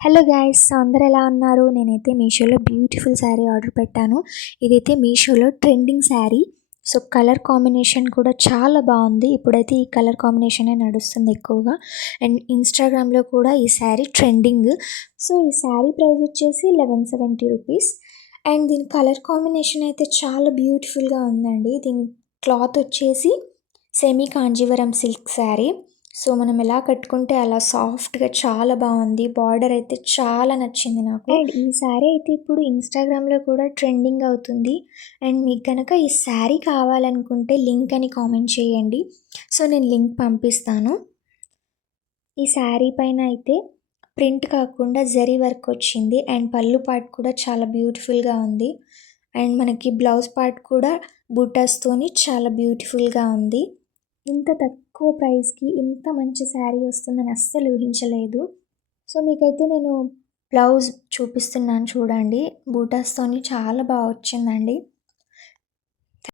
Hello guys! అందరూ ఎలా ఉన్నారు? నేనైతే మీషోలో బ్యూటిఫుల్ శారీ ఆర్డర్ పెట్టాను. ఇదైతే మీషోలో trending sari. So, colour combination కూడా చాలా బాగుంది. ఇప్పుడైతే ఈ కలర్ కాంబినేషనే నడుస్తుంది ఎక్కువగా. అండ్ ఇన్‌స్టాగ్రామ్‌లో కూడా ఈ శారీ ట్రెండింగ్. సో, ఈ శారీ ప్రైస్ వచ్చేసి 1170 రూపీస్. అండ్ దీని కలర్ కాంబినేషన్ అయితే చాలా బ్యూటిఫుల్‌గా ఉందండి. దీని క్లాత్ వచ్చేసి semi Kanjeevaram silk sari. So, మనం ఎలా కట్టుకుంటే అలా సాఫ్ట్‌గా చాలా బాగుంది. బార్డర్ అయితే చాలా నచ్చింది నాకు. అండ్ ఈ శారీ అయితే ఇప్పుడు ఇన్‌స్టాగ్రామ్‌లో కూడా ట్రెండింగ్ అవుతుంది. అండ్ మీకు గనక ఈ శారీ కావాలనుకుంటే లింక్ అని కామెంట్ చేయండి. సో, నేను లింక్ పంపిస్తాను. ఈ శారీ పైన అయితే ప్రింట్ కాకుండా జరీ వర్క్ వచ్చింది. అండ్ పళ్ళు పార్ట్ కూడా చాలా బ్యూటిఫుల్‌గా ఉంది. అండ్ మనకి బ్లౌజ్ పార్ట్ కూడా బూటాస్తోని చాలా బ్యూటిఫుల్‌గా ఉంది. ఇంత తక్కువ ప్రైస్‌కి ఇంత మంచి శారీ వస్తుందని అస్సలు ఊహించలేదు. సో, మీకైతే నేను బ్లౌజ్ చూపిస్తున్నాను చూడండి. బూటాస్తోని చాలా వచ్చిందండి.